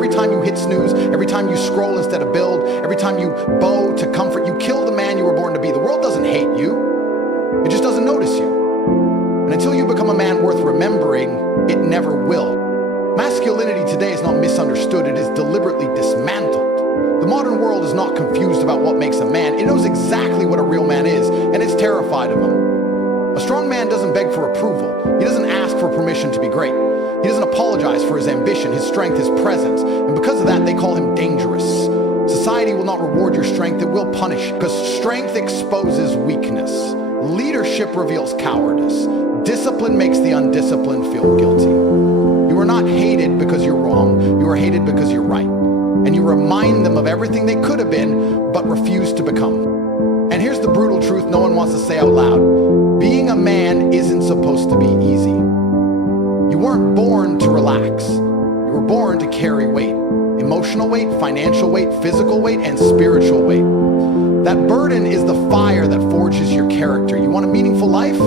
Every time you hit snooze, every time you scroll instead of build, every time you bow to comfort, you kill the man you were born to be. The world doesn't hate you. It just doesn't notice you. And until you become a man worth remembering, it never will. Masculinity today is not misunderstood, it is deliberately dismantled. The modern world is not confused about what makes a man. It knows exactly what a real man is, and it's terrified of him. A strong man doesn't beg for approval. He doesn't ask for permission to be great. He doesn't apologize for his ambition, his strength, his presence. And because of that, they call him dangerous. Society will not reward your strength, it will punish, because strength exposes weakness. Leadership reveals cowardice. Discipline makes the undisciplined feel guilty. You are not hated because you're wrong. You are hated because you're right. And you remind them of everything they could have been, but refuse to become. And here's the brutal truth no one wants to say out loud. Being a man isn't supposed to be easy. You weren't born to relax. You were born to carry weight. Emotional weight, financial weight, physical weight, and spiritual weight. That burden is the fire that forges your character. You want a meaningful life?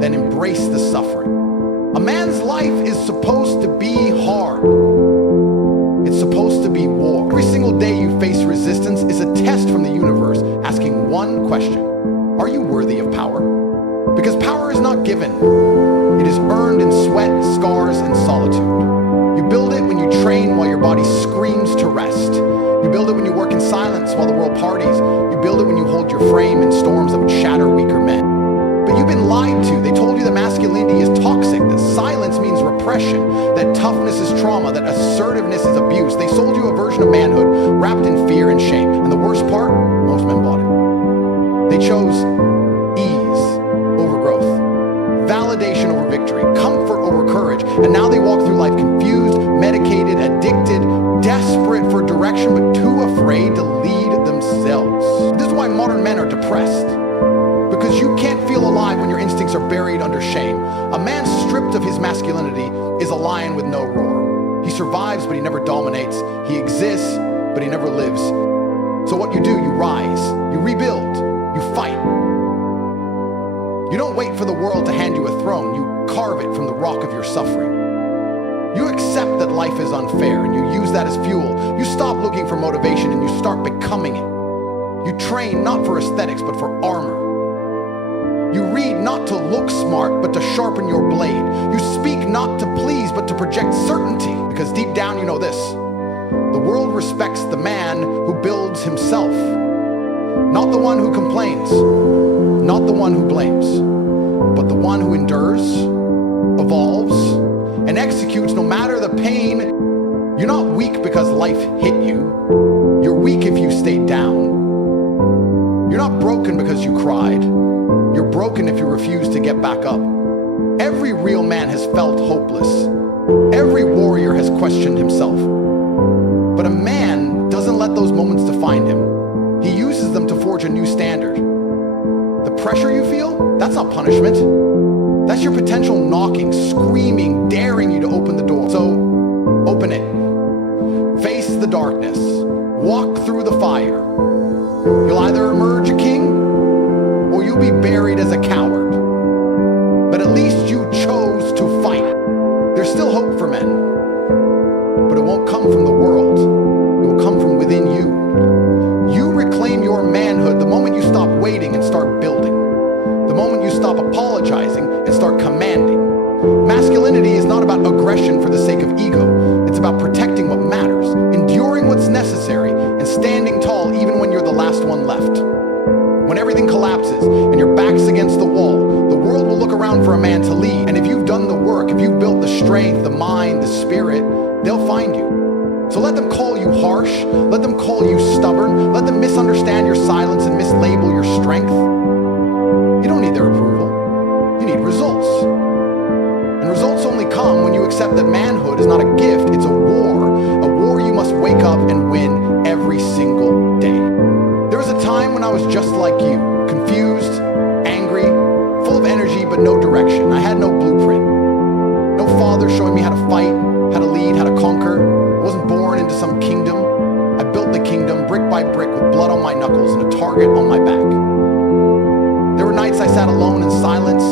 Then embrace the suffering. A man's life is supposed to be hard. It's supposed to be war. Every single day you face resistance is a test from the universe asking one question. Are you worthy of power? Because power is not given. It is earned in sweat, scars, and solitude. You build it when you train while your body screams to rest. You build it when you work in silence while the world parties. You build it when you hold your frame in storms that would shatter weaker men. But you've been lied to. They told you that masculinity is toxic, that silence means repression, that toughness is trauma, that assertiveness is abuse. They sold you a version of manhood wrapped in fear and shame. And the worst part, most men bought it. They chose ease over growth, validation over victory, comfort over courage. And now they walk through life confused, medicated, addicted, desperate for direction, but too afraid to lead themselves. This is why modern men are depressed. Because you can't feel alive when your instincts are buried under shame. A man stripped of his masculinity is a lion with no roar. He survives, but he never dominates. He exists, but he never lives. So what you do, you rise, you rebuild, you fight. You don't wait for the world to hand you a throne. You carve it from the rock of your suffering. You accept that life is unfair and you use that as fuel. You stop looking for motivation and you start becoming it. You train not for aesthetics, but for armor. You read not to look smart, but to sharpen your blade. You speak not to please, but to project certainty. Because deep down you know this. The world respects the man who builds himself. Not the one who complains. Not the one who blames. But the one who endures, evolves, and executes no matter the pain. You're not weak because life hit you. You're weak if you stayed down. You're not broken because you cried. You're broken if you refuse to get back up. Every real man has felt hopeless. Every warrior has questioned himself. But a man doesn't let those moments define him. He uses them to forge a new standard. The pressure you feel, that's not punishment. That's your potential knocking, screaming, daring you to open the door. So, open it. Face the darkness. Walk through the fire. You'll either emerge a king, or you'll be buried as a coward. But at least you chose to fight. There's still hope for men, but it won't come from the world. It will come from within you. You reclaim your manhood the moment you stop waiting and start building. The moment you stop apologizing and start commanding. Masculinity is not about aggression for the sake of ego. It's about protecting what matters, enduring what's necessary, and standing tall even when you're the last one left. When everything collapses and your back's against the wall, the world will look around for a man to lead. And if you've done the work, if you've built the strength, the mind, the spirit, they'll find you. So let them call you harsh, let them call you stubborn, let them misunderstand your silence and mislabel your strength. You don't need their approval. You need results. And results only come when you accept that manhood is not a gift, it's a war you must wake up and win every single day. There was a time when I was just like you, confused, angry, full of energy but no direction. I had no blueprint. No father showing me how to fight, how to lead, how to conquer. I wasn't born into some kingdom. I built the kingdom brick by brick with blood on my knuckles and a target on my back. There were nights I sat alone in silence,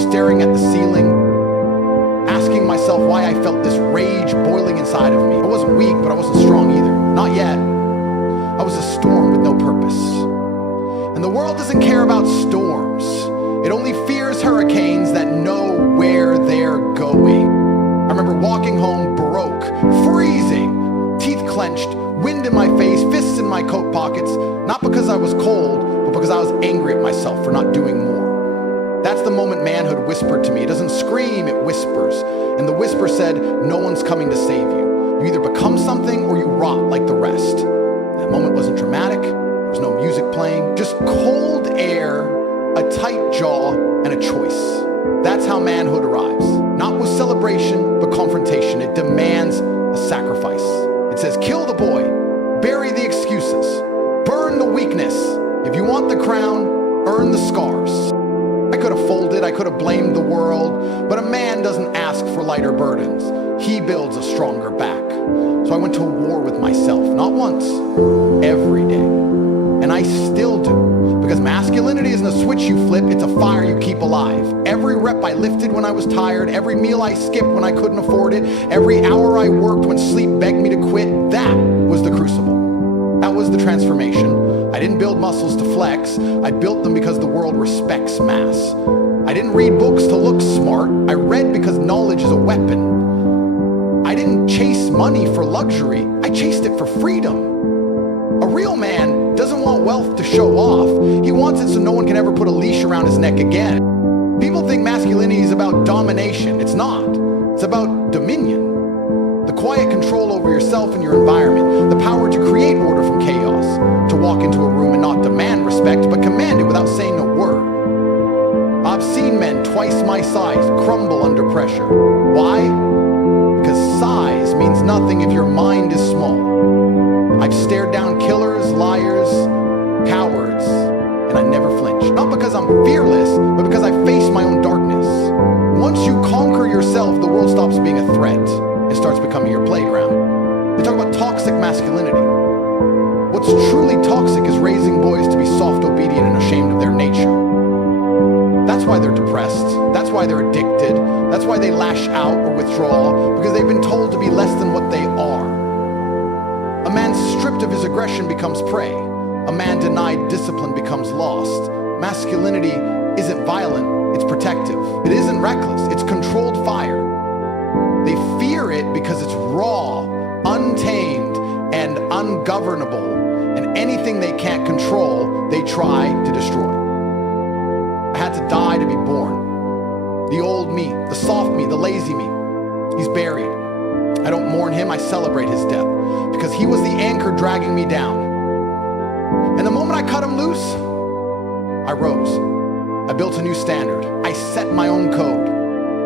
staring at the ceiling, asking myself why I felt this rage boiling inside of me. I wasn't weak, but I was not yet. I was a storm with no purpose. And the world doesn't care about storms. It only fears hurricanes that know where they're going. I remember walking home broke, freezing, teeth clenched, wind in my face, fists in my coat pockets, not because I was cold, but because I was angry at myself for not doing more. That's the moment manhood whispered to me. It doesn't scream, it whispers. And the whisper said, no one's coming to save you. You either become something or you rot like the rest. That moment wasn't dramatic. There was no music playing, just cold air, a tight jaw, and a choice. That's how manhood arrives. Not with celebration, but confrontation. It demands a sacrifice. It says, kill the boy, bury the excuses, burn the weakness. If you want the crown, earn the scars. I could have folded, I could have blamed the world, but a man doesn't ask for lighter burdens. He builds a stronger back. So I went to war with myself, not once, every day. And I still do. Because masculinity isn't a switch you flip, it's a fire you keep alive. Every rep I lifted when I was tired, every meal I skipped when I couldn't afford it, every hour I worked when sleep begged me to quit, that was the crucible. That was the transformation. I didn't build muscles to flex, I built them because the world respects mass. I didn't read books to look smart, I read because knowledge is a weapon. I didn't chase money for luxury, I chased it for freedom. A real man doesn't want wealth to show off. He wants it so no one can ever put a leash around his neck again. People think masculinity is about domination. It's not. It's about dominion. The quiet control over yourself and your environment. The power to create order from chaos. To walk into a room and not demand respect, but command it without saying a word. I've seen men twice my size crumble under pressure. Why? Because size means nothing if your mind is small. I've stared down killers, liars, cowards, and I never flinch. Not because I'm fearless, but because I face my own darkness. Once you conquer yourself, the world stops being a threat and starts becoming your playground. They talk about toxic masculinity. What's truly toxic is raising boys to be soft, obedient, and ashamed of their nature. That's why they're depressed. That's why they're addicted. That's why they lash out or withdraw, because they've been told to be less than what they are. A man stripped of his aggression becomes prey. A man denied discipline becomes lost. Masculinity isn't violent, it's protective. It isn't reckless, it's controlled fire. They fear it because it's raw, untamed, and ungovernable. And anything they can't control, they try to destroy. I had to die to be born. The old me, the soft me, the lazy me, he's buried. I don't mourn him, I celebrate his death, because he was the anchor dragging me down. And the moment I cut him loose, I rose. I built a new standard. I set my own code.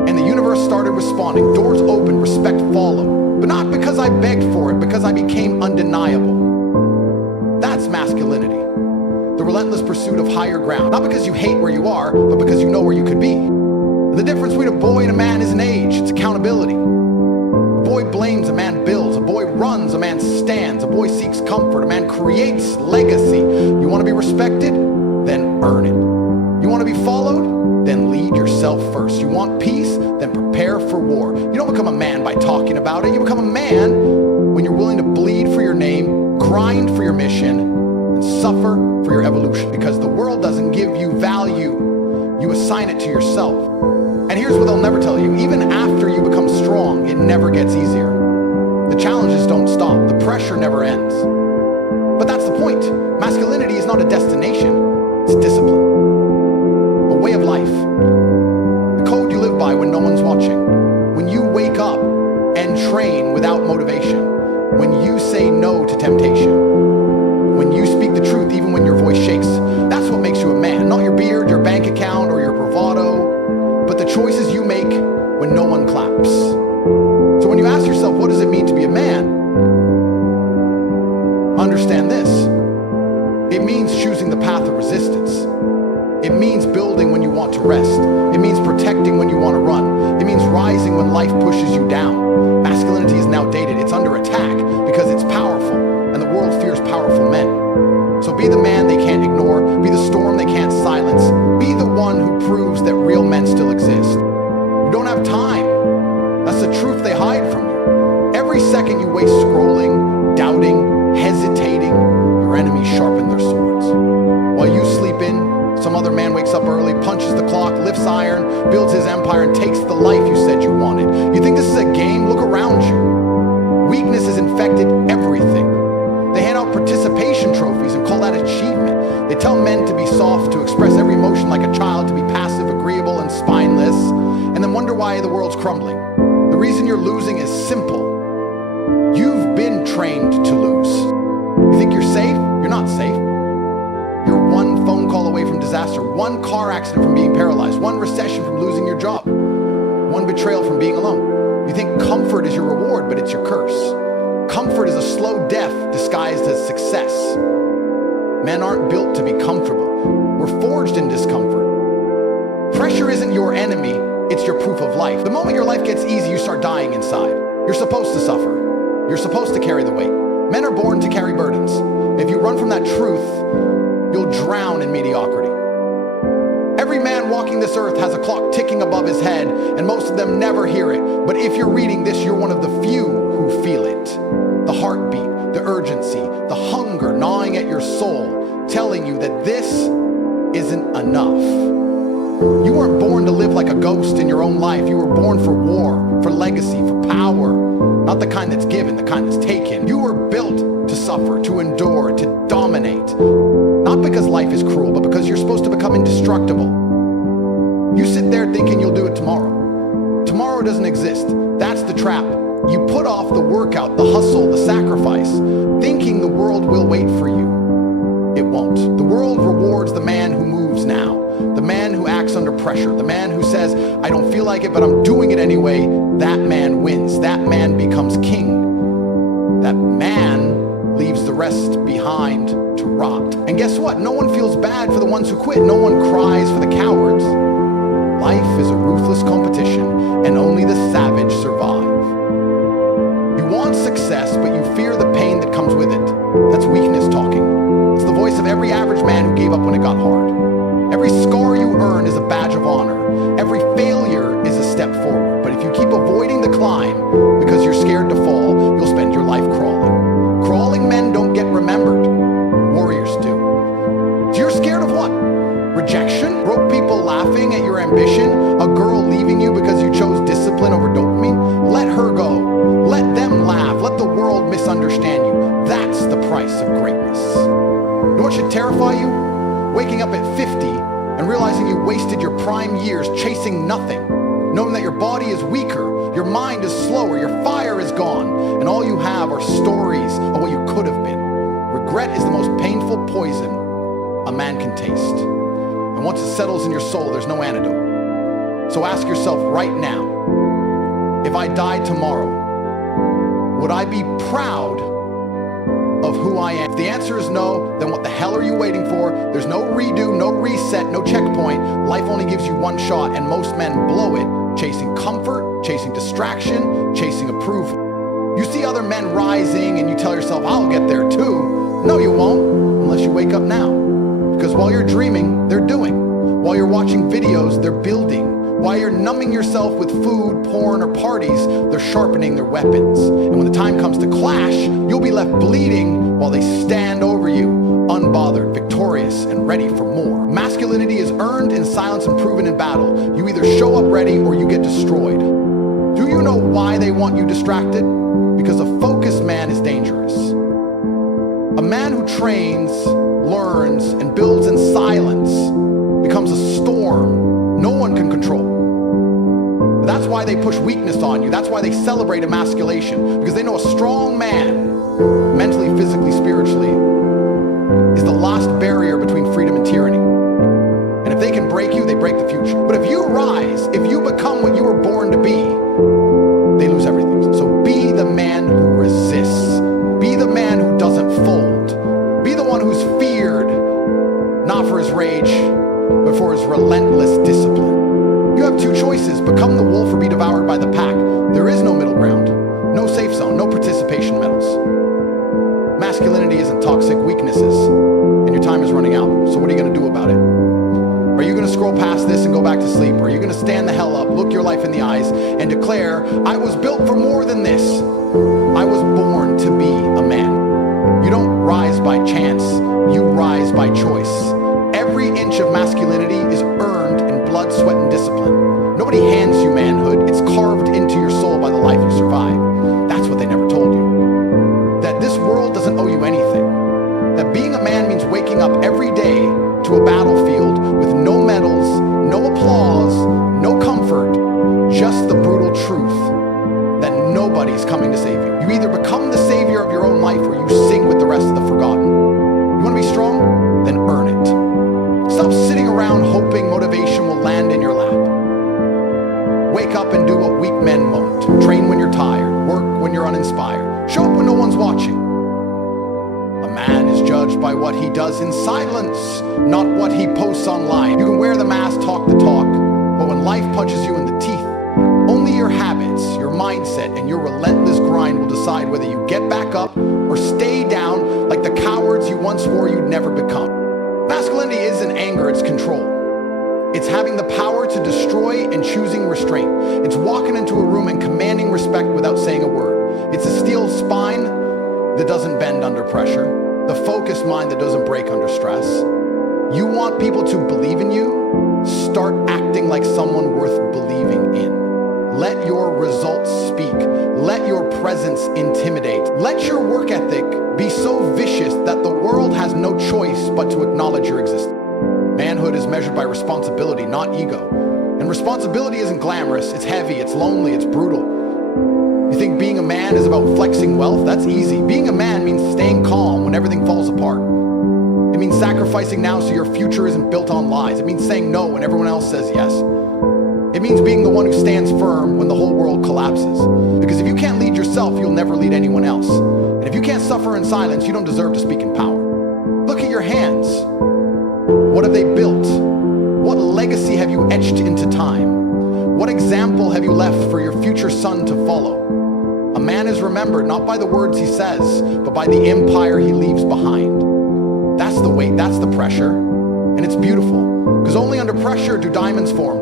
And the universe started responding. Doors opened, respect followed. But not because I begged for it, because I became undeniable. That's masculinity. The relentless pursuit of higher ground. Not because you hate where you are, but because you know where you could be. The difference between a boy and a man isn't age, it's accountability. A boy blames, a man builds. A boy runs, a man stands. A boy seeks comfort, a man creates legacy. You want to be respected? Then earn it. You want to be followed? Then lead yourself first. You want peace? Then prepare for war. You don't become a man by talking about it. You become a man when you're willing to bleed for your name, grind for your mission, and suffer for your evolution. Because the world doesn't give you value. You assign it to yourself. And here's what they'll never tell you. Even after you become strong, it never gets easier. The challenges don't stop. The pressure never ends. But that's the point. Masculinity is not a destination. It's discipline. A way of life. The code you live by when no one's watching. When you wake up and train without motivation. When you say no to temptation. When you speak the truth even when your voice shakes. That's what makes you a man. Not your beard, your bank account, or your bravado. But the choices you make when no one claps. So when you ask yourself, what does it mean to be a man? Understand this. It means choosing the path of resistance. It means building when you want to rest. It means protecting when you want to run. It means rising when life pushes you down. Masculinity is now dated. It's under attack because it's powerful, and the world fears powerful men. So be the man they can't ignore. Be the storm they can't silence. Be the one who proves that real men still exist. You don't have time. That's the truth they hide from you. Every second you waste scrolling, doubting, simple. You've been trained to lose. You think you're safe? You're not safe. You're one phone call away from disaster, one car accident from being paralyzed, one recession from losing your job, one betrayal from being alone. You think comfort is your reward, but it's your curse. Comfort is a slow death disguised as success. Men aren't built to be comfortable. We're forged in discomfort. Pressure isn't your enemy, it's your proof of life. The moment your life gets easy, you start dying inside. You're supposed to suffer. You're supposed to carry the weight. Men are born to carry burdens. If you run from that truth, you'll drown in mediocrity. Every man walking this earth has a clock ticking above his head, and most of them never hear it. But if you're reading this, you're one of the few who feel it. The heartbeat, the urgency, the hunger gnawing at your soul, telling you that this isn't enough. You weren't born to live like a ghost in your own life. You were born for war, for legacy, for power. Not the kind that's given, the kind that's taken. You were built to suffer, to endure, to dominate. Not because life is cruel, but because you're supposed to become indestructible. You sit there thinking you'll do it tomorrow. Tomorrow doesn't exist. That's the trap. You put off the workout, the hustle, the sacrifice, thinking the world will wait for you. It won't. The world rewards the man who moves now, the man who acts under pressure, the man who says, I don't feel like it, but I'm doing it anyway. That man wins. That man becomes king. That man leaves the rest behind to rot. And guess what? No one feels bad for the ones who quit. No one cries for the cowards. Life is a ruthless competition, and only the savage survive. You want success, but you fear the pain that comes with it. That's weakness talking. It's the voice of every average man who gave up when it got hard. Every scar you earn is a badge of honor. Every failure is a step forward. But if you keep avoiding the climb because you're scared to fall, you'll spend your life crawling. Crawling men don't get remembered. Warriors do. So you're scared of what? Rejection? Broke people laughing at your ambition? A girl leaving you because you chose discipline over dopamine? Let her go. Let them laugh. Let the world misunderstand you. That's the price of greatness. You know what should terrify you? Waking up at 50 and realizing you wasted your prime years chasing nothing. Knowing that your body is weaker, your mind is slower, your fire is gone, and all you have are stories of what you could have been. Regret is the most painful poison a man can taste. And once it settles in your soul, there's no antidote. So ask yourself right now, if I died tomorrow, would I be proud of who I am? If the answer is no, then what the hell are you waiting for? There's no redo, no reset, no checkpoint. Life only gives you one shot, and most men blow it chasing comfort, chasing distraction, chasing approval. You see other men rising and you tell yourself, I'll get there too. No, you won't, unless you wake up now. Because while you're dreaming, they're doing. While you're watching videos, they're building. While you're numbing yourself with food, porn, or parties, they're sharpening their weapons. And when the time comes to clash, you'll be left bleeding while they stand over you, unbothered, victorious, and ready for more. Masculinity is earned in silence and proven in battle. You either show up ready or you get destroyed. Do you know why they want you distracted? Because a focused man is dangerous. A man who trains, learns, and builds in silence becomes a storm no one can control. That's why they push weakness on you. That's why they celebrate emasculation, because they know a strong man, mentally, physically, spiritually, is the last barrier between freedom and tyranny. And if they can break you, they break the future. But if you rise, if you become what you were born to be, they lose everything. So be the man who resists. Be the man who doesn't fold. Be the one who's feared, not for his rage, but for his relentless discipline. You have two choices: become the wolf or be devoured by the pack. There is no middle ground, no safe zone, no participation medals. Masculinity isn't toxic weaknesses, and your time is running out. So what are you going to do about it? Are you going to scroll past this and go back to sleep? Or are you going to stand the hell up, look your life in the eyes, and declare, I was built for more than this. I was born to be a man. You don't rise by chance, you rise by choice. Every inch of masculinity is earned in blood, sweat, and discipline. Nobody hands you manhood. It's carved into your soul by the life you survive. That's what they never told you. That this world doesn't owe you anything. That being a man means waking up every day to a battlefield with no medals, no applause, no comfort, just the brutal truth coming to save you. You either become the savior of your own life or you sink with the rest of the forgotten. You want to be strong? Then earn it. Stop sitting around hoping motivation will land in your lap. Wake up and do what weak men won't. Train when you're tired. Work when you're uninspired. Show up when no one's watching. A man is judged by what he does in silence, not what he posts online. You can wear the mask, talk the talk, but when life punches you in the teeth, only your habits, your mindset, and your relentless grind will decide whether you get back up or stay down like the cowards you once swore you'd never become. Masculinity isn't anger, it's control. It's having the power to destroy and choosing restraint. It's walking into a room and commanding respect without saying a word. It's a steel spine that doesn't bend under pressure, the focused mind that doesn't break under stress. You want people to believe in you? Start acting like someone worth believing in. Let your results speak. Let your presence intimidate. Let your work ethic be so vicious that the world has no choice but to acknowledge your existence. Manhood is measured by responsibility, not ego. And responsibility isn't glamorous, it's heavy, it's lonely, it's brutal. You think being a man is about flexing wealth? That's easy. Being a man means staying calm when everything falls apart. It means sacrificing now so your future isn't built on lies. It means saying no when everyone else says yes. It means being the one who stands firm when the whole world collapses. Because if you can't lead yourself, you'll never lead anyone else. And if you can't suffer in silence, you don't deserve to speak in power. Look at your hands. What have they built? What legacy have you etched into time? What example have you left for your future son to follow? A man is remembered not by the words he says, but by the empire he leaves behind. That's the weight, that's the pressure. And it's beautiful, because only under pressure do diamonds form.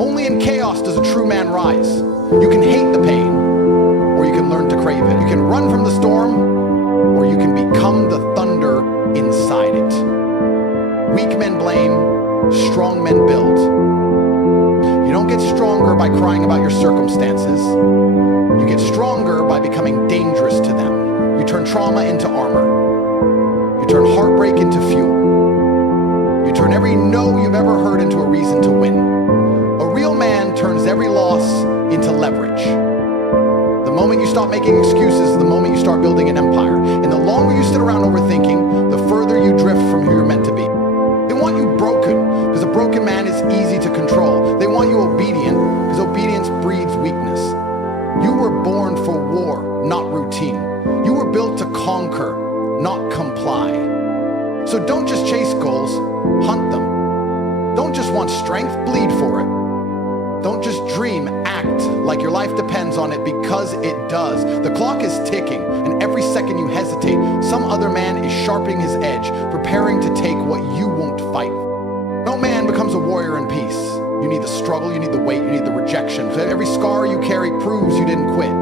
Only in chaos does a true man rise. You can hate the pain, or you can learn to crave it. You can run from the storm, or you can become the thunder inside it. Weak men blame, strong men build. You don't get stronger by crying about your circumstances. You get stronger by becoming dangerous to them. You turn trauma into armor. You turn heartbreak into fuel. You turn every no you've ever heard into a reason to win. A real man turns every loss into leverage. The moment you stop making excuses is the moment you start building an empire. And the longer you sit around overthinking, the further you drift from who you're meant to be. They want you broken, because a broken man is easy to control. They want you obedient, because obedience breeds weakness. You were born for war, not routine. You were built to conquer, not comply. So don't just chase goals, hunt them. Don't just want strength, bleed for it. Don't just dream, act like your life depends on it, because it does. The clock is ticking, and every second you hesitate, some other man is sharpening his edge, preparing to take what you won't fight. No man becomes a warrior in peace. You need the struggle, you need the weight, you need the rejection. Every scar you carry proves you didn't quit.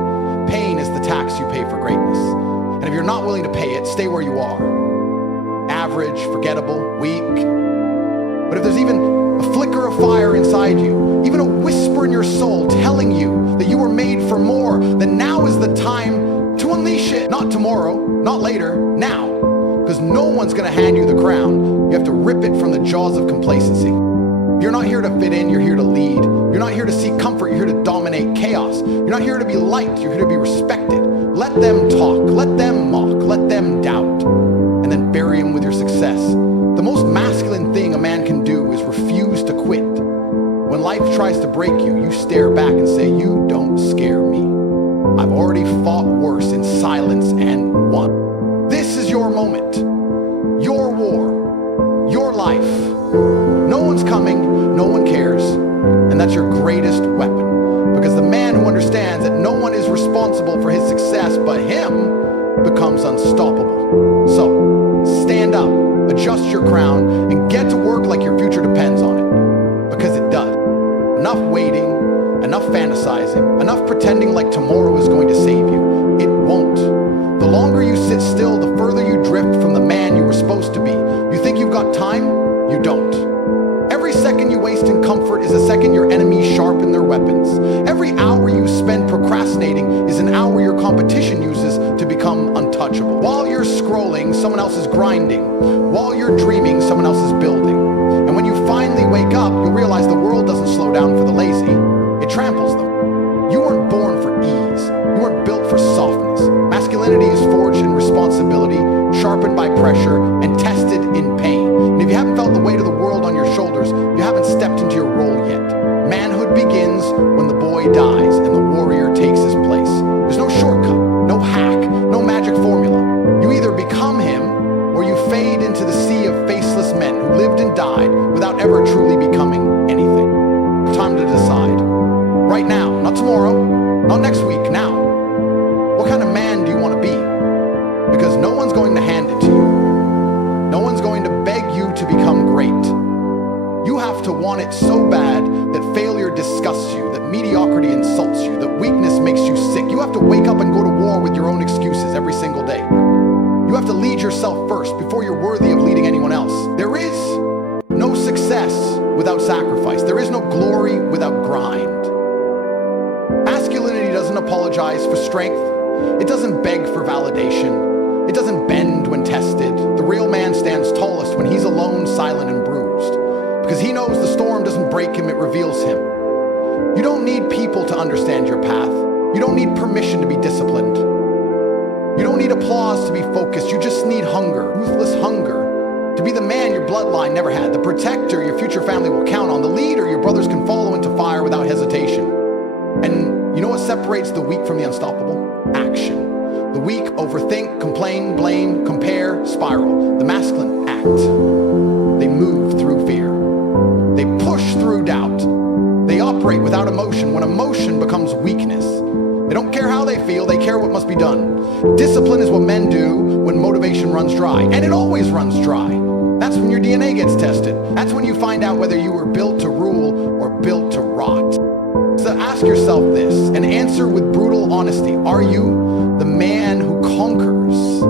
Pain is the tax you pay for greatness. And if you're not willing to pay it, stay where you are. Average, forgettable, weak. But if there's even a flicker of fire inside you, even a whisper in your soul telling you that you were made for more, then now is the time to unleash it. Not tomorrow, not later, now. Because no one's gonna hand you the crown. You have to rip it from the jaws of complacency. You're not here to fit in, you're here to lead. You're not here to seek comfort, you're here to dominate chaos. You're not here to be liked, you're here to be respected. Let them talk, let them mock, let them doubt, and then bury them with your success. The most masculine thing a man can do is refuse to quit. When life tries to break you, you stare back and say, you don't scare me. I've already fought worse in silence and won. This is your moment, your war, your life. No one's coming, no one cares, and that's your greatest weapon. Because the man who understands that no one is responsible for his success but him becomes unstoppable. So, stand up, adjust your crown, and get to work like your future depends on it. Because it does. Enough waiting, enough fantasizing, enough pretending like tomorrow is going to save you. It won't. The longer you sit still, the further you drift from the man you were supposed to be. You think you've got time? You don't. Every second you waste in comfort is a second your enemies sharpen their weapons. Every hour you spend procrastinating is an hour your competition uses to become untouchable. While you're scrolling, someone else is grinding. While you're dreaming, someone else is building. And when you finally wake up, you'll realize the world doesn't slow down for the lazy. It tramples them. You weren't born for ease. You weren't pressure and tested in pain. And if you haven't felt the weight of the world on your shoulders, you haven't stepped into your role yet. Manhood begins when the boy dies and the warrior takes his place. There's no shortcut, no hack, no magic formula. You either become him or you fade into the sea of faceless men who lived and died without ever truly becoming anything. Time to decide. Right now, not tomorrow, not next week, now. What kind of man do you want to be? Because no one's going to hand it to you. No one's going to beg you to become great. You have to want it so bad that failure disgusts you, that mediocrity insults you, that weakness makes you sick. You have to wake up and go to war with your own excuses every single day. You have to lead yourself first before you're worthy of leading anyone else. There is no success without sacrifice. There is no glory without grind. Masculinity doesn't apologize for strength. It doesn't beg for validation. It doesn't bend when tested. The real man stands tallest when he's alone, silent, and bruised. Because he knows the storm doesn't break him, it reveals him. You don't need people to understand your path. You don't need permission to be disciplined. You don't need applause to be focused. You just need hunger, ruthless hunger, to be the man your bloodline never had, the protector your future family will count on, the leader your brothers can follow into fire without hesitation. And you know what separates the weak from the unstoppable? Action. The weak overthink, complain, blame, compare, spiral. The masculine act. They move through fear. They push through doubt. They operate without emotion when emotion becomes weakness. They don't care how they feel, they care what must be done. Discipline is what men do when motivation runs dry. And it always runs dry. That's when your DNA gets tested. That's when you find out whether you were built to rule or built to rot. So ask yourself this and answer with brutal honesty. Are you the man who conquers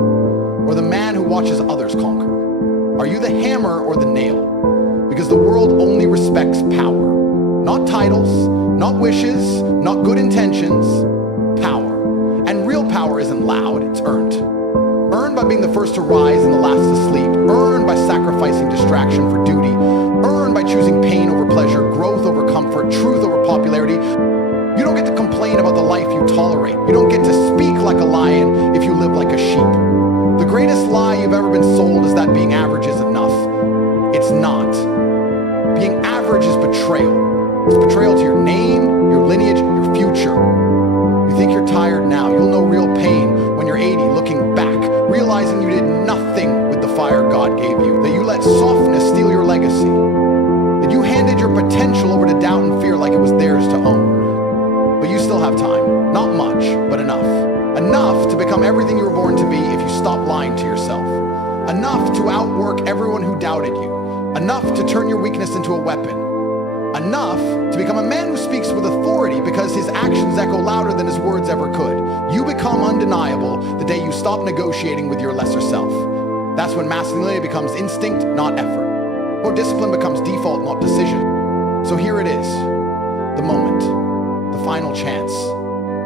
or the man who watches others conquer? Are you the hammer or the nail? Because the world only respects power. Not titles, not wishes, not good intentions, power. And real power isn't loud, it's earned. Earned by being the first to rise and the last to sleep. Earned by sacrificing distraction for duty. Earned by choosing pain over pleasure, growth over comfort, truth over popularity. You don't get to complain about the life you tolerate. You don't get to speak like a lion if you live like a sheep. The greatest lie you've ever been sold is that being average is enough. It's not. Being average is betrayal. It's betrayal to your name, your lineage, your future. You think you're tired now. You'll know real pain when you're 80, looking back, realizing you did nothing with the fire God gave you, that you let softness steal your legacy, that you handed your potential over to doubt and fear like it was theirs to own. But you still have time. Not much, but enough. Enough to become everything you were born to be if you stop lying to yourself. Enough to outwork everyone who doubted you. Enough to turn your weakness into a weapon. Enough to become a man who speaks with authority because his actions echo louder than his words ever could. You become undeniable the day you stop negotiating with your lesser self. That's when masculinity becomes instinct, not effort. Or discipline becomes default, not decision. So here it is, the moment, the final chance,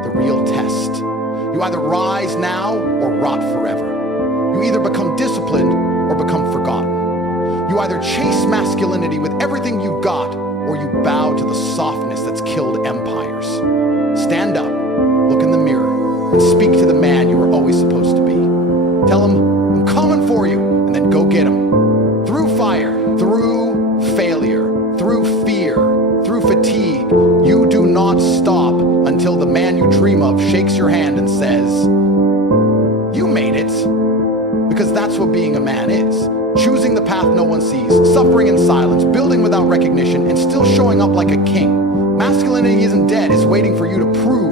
the real test. You either rise now or rot forever. You either become disciplined or become forgotten. You either chase masculinity with everything you've got or you bow to the softness that's killed empires. Stand up, look in the mirror, and speak to the man you were always supposed to be. Tell him, I'm coming for you, and then go get him. Through fire, through failure, through fear, through fatigue, you do not stop until the man you dream of shakes your hand and says, you made it. Because that's what being a man is. Choosing the path no one sees, suffering in silence, building without recognition, and still showing up like a king. Masculinity isn't dead, it's waiting for you to prove